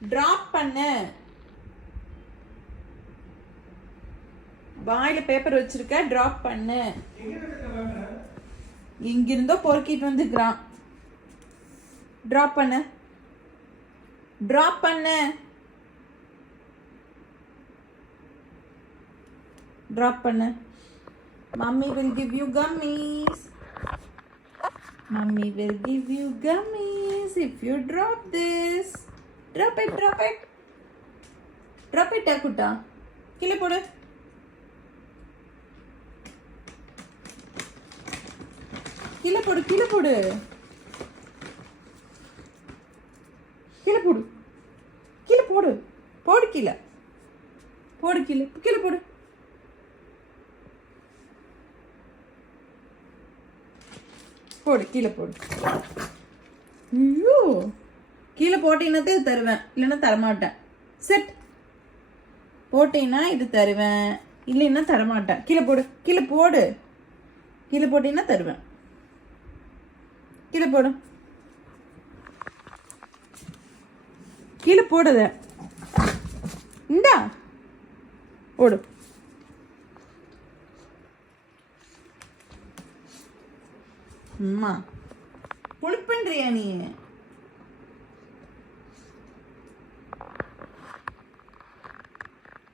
Drop பண்ணு. வாயில paper வச்சிருக்க, டிராப் பண்ணு. இங்கிருந்தோ பொறுக்கிட்டு வந்துக்கிறான். டிராப் பண்ணு. டிராப் பண்ணு. டிராப் பண்ணு. Mummy will give you gummies. Mummy will give you gummies if you drop this. Drop it, drop it. Drop it, Akuta. கீழே போடு. கீழே போடு, கீழே போடு. கீழே போடு. கீழே போடு. போடு கீழே. போடு கீழே. கீழே போடு. போடு கீழே போடு. ஐயோ, கீழே போட்டீங்கன்னா இது தருவேன், இல்லைன்னா தரமாட்டேன். செட். போட்டீங்கன்னா இது தருவேன், இல்லைன்னா தரமாட்டேன். கீழே போடு. கீழே போடு. கீழே போட்டீங்கன்னா தருவேன். கீழே போடு. கீழே போடுத. இந்தா போடு. அம்மா புளிப்பண்றியா நீ?